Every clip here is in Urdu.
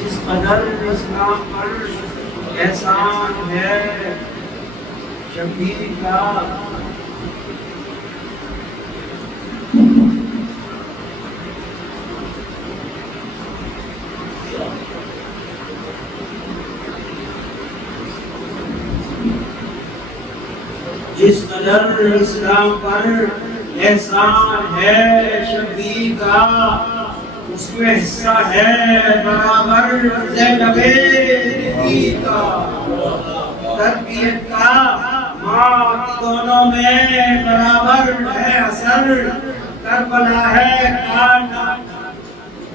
جس قدر اسلام پر احسان ہے شبیر کا، جس قدر اسلام پر احسان ہے شبیر کا، اس میں حصہ ہے برابر زینب نبی کا۔ تربیت کا ماں دونوں میں برابر ہے اثر، کربلا ہے کارنامہ۔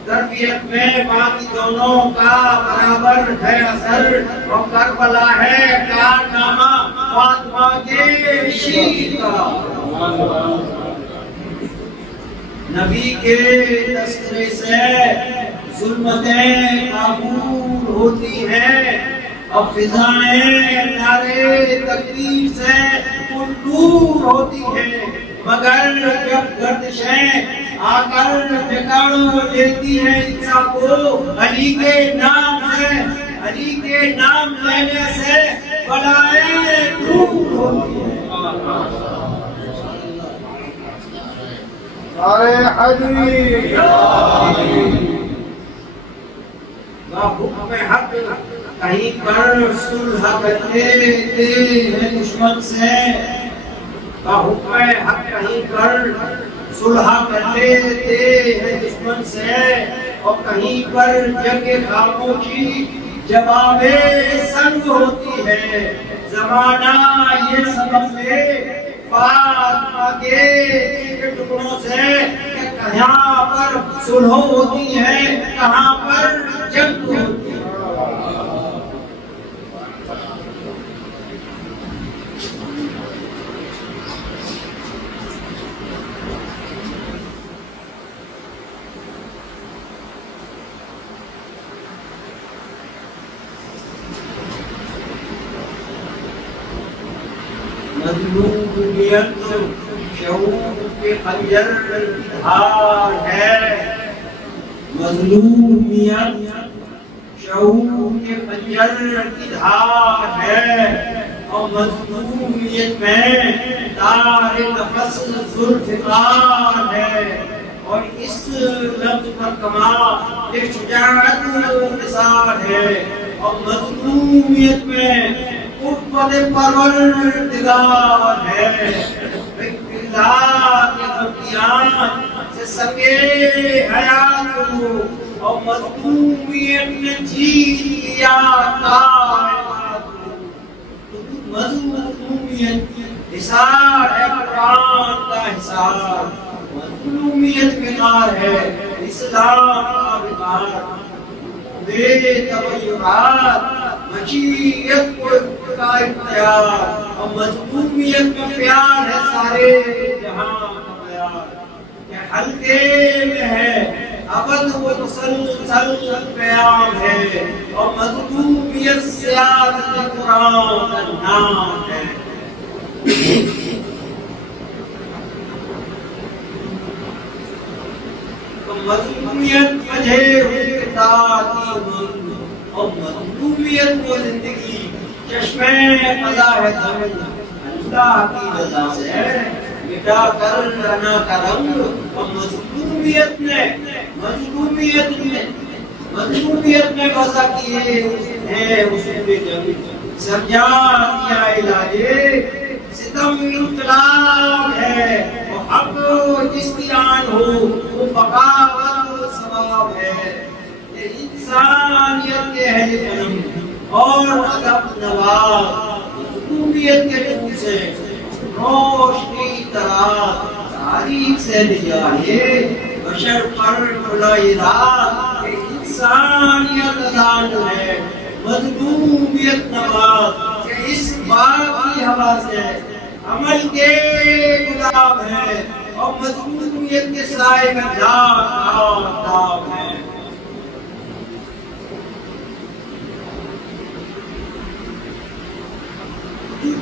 تربیت میں ماں دونوں کا برابر ہے اثر، اور کربلا ہے کارنامہ فاطمہ کے شیر کا۔ نبی کے تذکرے سے ظلمتیں کافور ہوتی ہیں، اور فضائیں نعرے تکبیر سے دور ہوتی ہیں، مگر جب گردشیں آ کر بگاڑ دیتی ہیں انسان کو علی کے نام سے، علی کے نام لینے سے بلائیں دور ہوتی ہیں۔ سارے حجری حکم حق کہیں پر صلح کرتے ہیں دشمن سے، حکم حق کہیں پر صلح کرتے ہیں دشمن سے، اور کہیں پر جنگ خاموشی جواب سنگ ہوتی ہے۔ زمانہ یہ سبق لے فاطمہ کے ٹکڑوں سے کہ کہاں پر صلح ہوتی ہے، کہاں پر جنگ ہوتی ہے۔ مظلومیت شعور کے خنجر کی دھار ہے، مظلومیت شعور کے خنجر کی دھار ہے، اور مظلومیت میں تار نفس ذوالفقار ہے، اور اس لفظ پر کمال ایک شجاعت نثار ہے، اور مظلومیت میں قوت پروردگار ہے۔ اقتدار کے امتحان سے سکے حیات کو، اور مظلومیت نے جیت لیا کائنات کو۔ مظلومیت حصار ہے قرآن کا حصار، مظلومیت وقار ہے اسلام کا وقار۔ بے تغیرات مشیت کو کا اختیار، اور مظلومیت میں پیار ہے سارے جہاں کا پیار، کہ حلقے میں ہے ابد و مسلسل پیام ہے، اور مظلومیت سیاست قرآن کا نام ہے۔ مظلومیت وجہ ذاتی من، اور مظلومیت کو زندگی چشمے قضا ہے دم، اللہ کی رضا سے مٹا کر رنا کا رنگ، اور مظلومیت نے وضع کیے ہیں اصول جنگ، سمجھا دیا علاج ستم انقلاب ہے، اور حق جس کی آن ہو وہ بغاوت ثواب ہے۔ یہ انسانیت کے اہل قلم اور ادب نواز مظلومیت کے نور سے روشنی تراز، تاریخ سے نجائے بشر پر کھلائی رات، کہ انسانیت آزاد ہے مظلومیت نواز، کہ اس باغ کی ہوا سے عمل کے گلاب ہے، اور مظلومیت کے سائے میں آفتاب ہے۔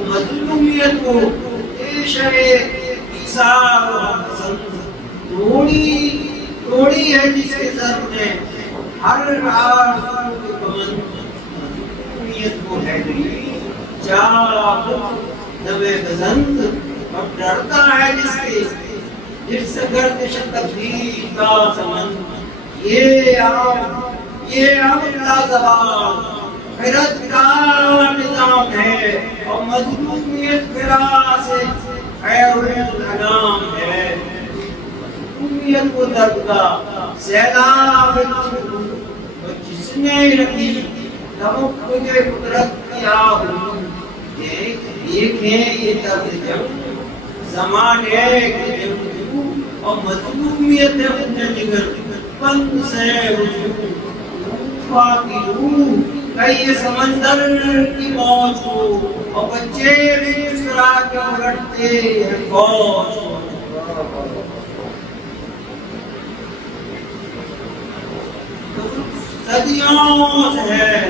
مظلومیت کو توڑی ہے جس کے سر نے ہر آرزو کی امید کو ہے چاہ نوے بزند اور ڈرتا ہے جس سے گردش تقدیر کا سمن یہ اب لازوال خیرت کا نظام ہے اور مظلومیت فرا سے خیر الانام ہے امید کو درد کا سیلاب اور جس نے رکھی نمک مجھے قدرت کی آہ دیکھیں یہ طرز جب زمانے کے جب اور مظلومیت اپنے جگر بند سے کی روح کئی سمندر کی موج ہو اور بچے بھی مسکرا کے اگڑتے ہیں فوج صدیوں سے ہے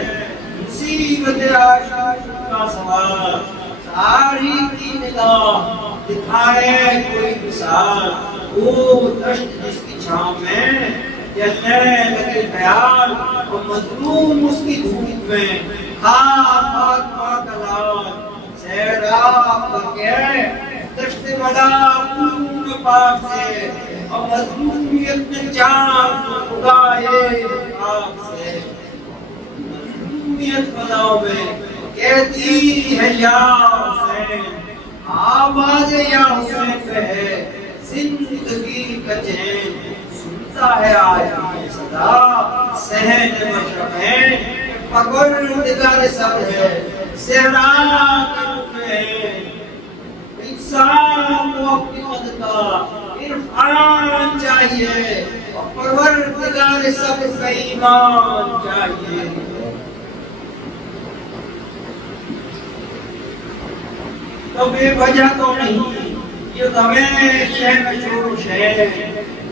مصیبت عاشق کا سوال ساری کی نگاہ دکھائے کوئی مثال وہ دشت جس کی چھاؤں میں جلنے لگے خیال اور مظلوم اس کی دھوپ میں فاطمہ کا لال سیراب کر کے دشت ملا خون پاک سے اور مظلومیت نے چاند کو اگائے آگ سے مظلومیت فضاؤں میں کہتی ہے یا حسین آواز یا حسین پہ ہے زندگی کا چین سنتا ہے آج ہمیں صدا سہن مشرقین پروردگار سب ہے صحرا کے رخ ہے انسان کو اپنی خود کا عرفان چاہیے اور پروردگار سب کا ایمان چاہیے تو بے وجہ تو نہیں یہ ہمیشہ مشروش ہے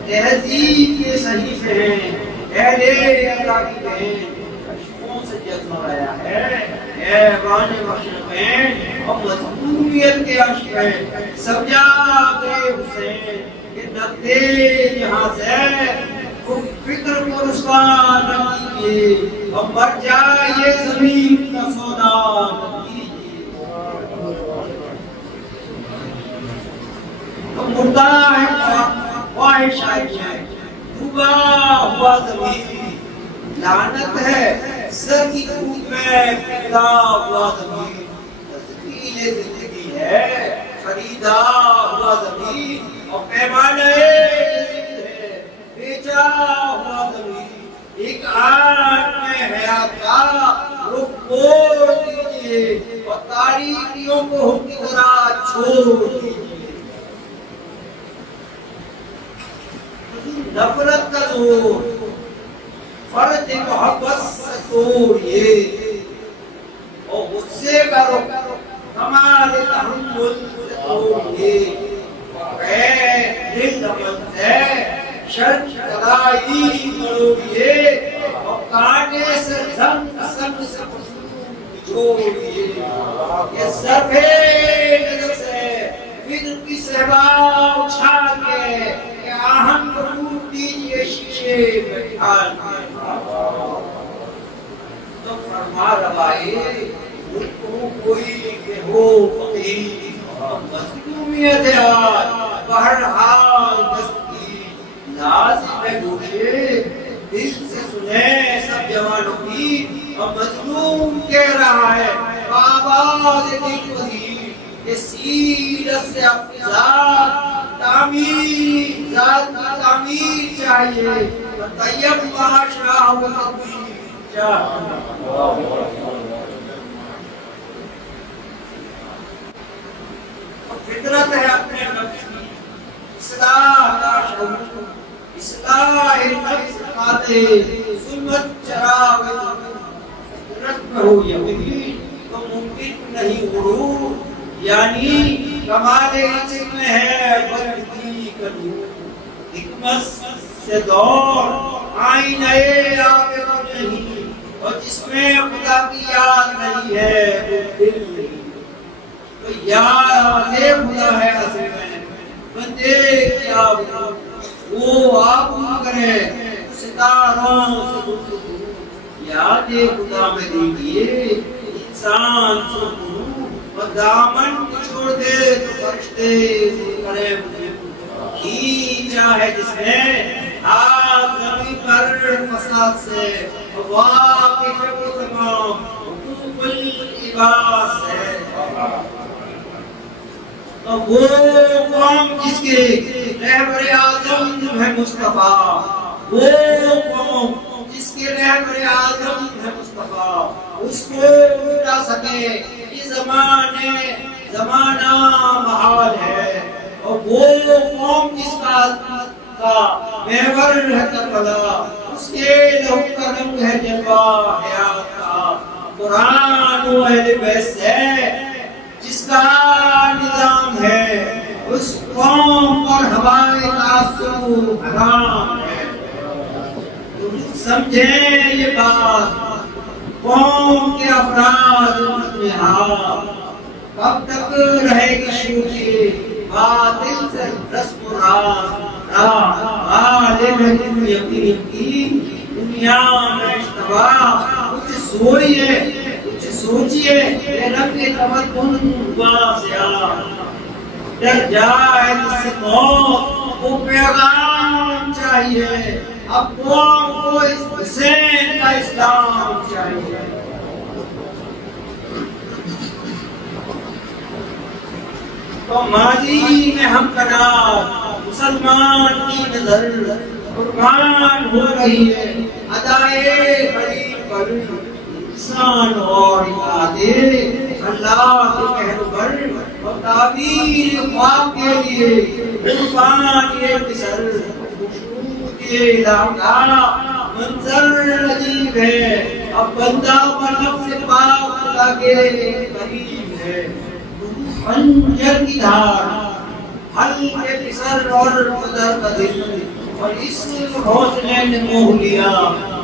تہذیب کے صحیفے ہیں اہل اللہ کی بہن اشکوں سے جذبایا ہے ایوان مشرقین اور مظلومیت کے عشق ہے سمجھا گئے حسین کہ نقدے جہاں سے فکر کو رسوا نہ کیجیے اور مر جائے زمین کا سودا مردہ ہے خواہش آئی ہے ڈوبا ہوا زمین لعنت ہے سر کی خود میں پیدا ہوا زمین تزکیل زندگی ہے خریدا ہوا زمین اور پیمانہ زندگی ہے بیچا ہوا زمین ایک آن میں حیات کا رخ موڑ دیجئے اور تاریخیوں کو حکمراں چھوڑ دیجئے نفرت کا زور فرد محبت سے توڑیے اور غصے کا رخ کمال تحمل سے توڑیے دل نمن سے شرط کرائی کروڑیے اور کانے سے زنگ سنگ سے جوڑیے یہ سرفے نظر سے فکر کی صحبا اچھال کے آہن روٹ دیجئے شیشے بٹھال تو فرما روائے ملکوں کوئی کہ ہو فقیر مظلومیت ہے آج بہرحال دستی لازم ہے گوشے دل سے سنے سب جوانوں کی اور مظلوم کہہ رہا ہے آواز دل وزیر کہ سیرت سے اپنی ذات تعمیر ذات کی تعمیر چاہیے طیب معاشرہ و تطویر چاہیے فطرت ہے اپنے نفس کی اصلاح کا شعور اصلاح نفس کھاتے ظلمت چراغ فطرت میں ہو یہودی تو ممکن نہیں غرور یعنی کمال علم میں ہے بلدی کنور حکمت سے دور آئینہ آبر نہیں اور جس میں خدا کی یاد نہیں ہے وہ دل نہیں تو یاد خدا ہے اصل میں بندے کیا وہ آپ کرے اس ستاروں سے گفتگو، یاد خدا میں دیکھیے انسان سے گفتگو، اور دامن چھوڑ دے تو فرشتے کرے مجھے کھینچا ہے جس نے آگ زمین پر فساد سے، واقف ہے وہ تمام حقوق العباد سے۔ تو وہ قوم جس کے رہبر اعظم ہے مصطفیٰ، وہ قوم جس کے رہبر اعظم ہے مصطفیٰ، اس کو مٹا سکے یہ زمانہ محال ہے۔ اور وہ قوم جس کا محور ہے کربلا، اس کے لہو کا رنگ ہے جلوہ حیات کا۔ قرآن و اہل بیت سے جس کا نظام ہے، اس قوم پر ہوائے تعصب حرام ہے۔ تم سمجھیں یہ بات قوم کے افراد نہاد، کب تک رہے گی شوخی باطل سے رسم و راز، غالب ہے تم یقین کی دنیا میں اشتباہ۔ کچھ سوچئے کہ رنگ تمدن ہوا سیاہ، ڈر جائے جس سے موت وہ پیغام چاہیے، اب قوم کو اس حسین کا اسلام چاہیے۔ تو ماضی میں ہم قناعت مسلمان کی نظر قربان ہو رہی ہے، ادائے غریب پر انسان اور عادل اللہ کے کہر پر اور تعبیر خواب کے لیے قربان یہ کسر خشنود یہ علاقہ منظر عجیب ہے۔ اب بندہ پر نفس پاک خدا کے قریب ہے، خنجر کی دھار ہلکے کسر اور قدر کا دل، اور اس حوصلے نے موہ لیا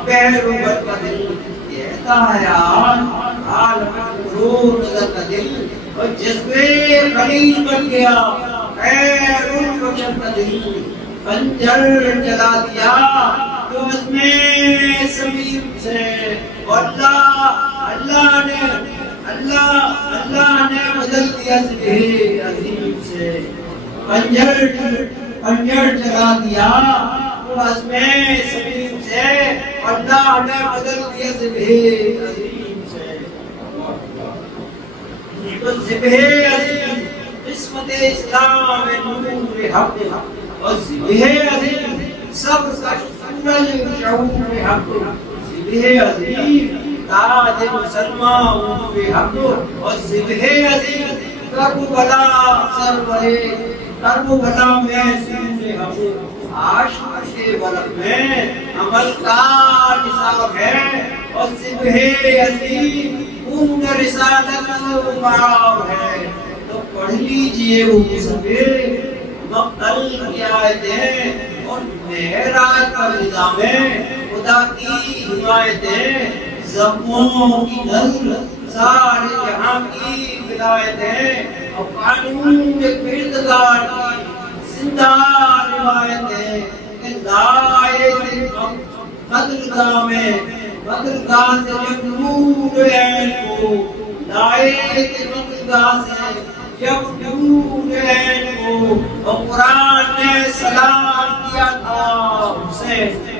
پہر و بر کا دل۔ عالم غرور نظر کا دل، اور جذبے خلیل بن گیا خیر البشر کا دل۔ خنجر چلا دیا جو عزم صمیم سے، اور اللہ نے بدل دیا ذبح عظیم سے۔ خنجر چلا دیا جو عزم صمیم سے، اللہ نے بدل دیا ذبح عظیم سے۔ تو ذبح عظیم قسمت اسلام نور حق، اور ذبح عظیم سب کا سورج شعور حق، ذبح عظیم تاج مسلمان نور حق، اور ذبح عظیم کربلا میں سور حق۔ عاشق کے ورق میں عمل کا نصاب ہے، اور ذبح عظیم خون رسالت معاب ہے۔ تو پڑھ لیجئے وہ مقتل کی آیتیں، اور معراج کا نظام ہے خدا کی حمایتیں، زخموں کی نظر سارے جہاں کی ولایتیں، اور قانون کردگار کی زندہ روایتیں، کہ لائے بدرگاہ سے جب نور عین کو، لائے بدرگاہ سے جب نور عین کو، اور قرآن نے سلام کیا تھا حسین سے۔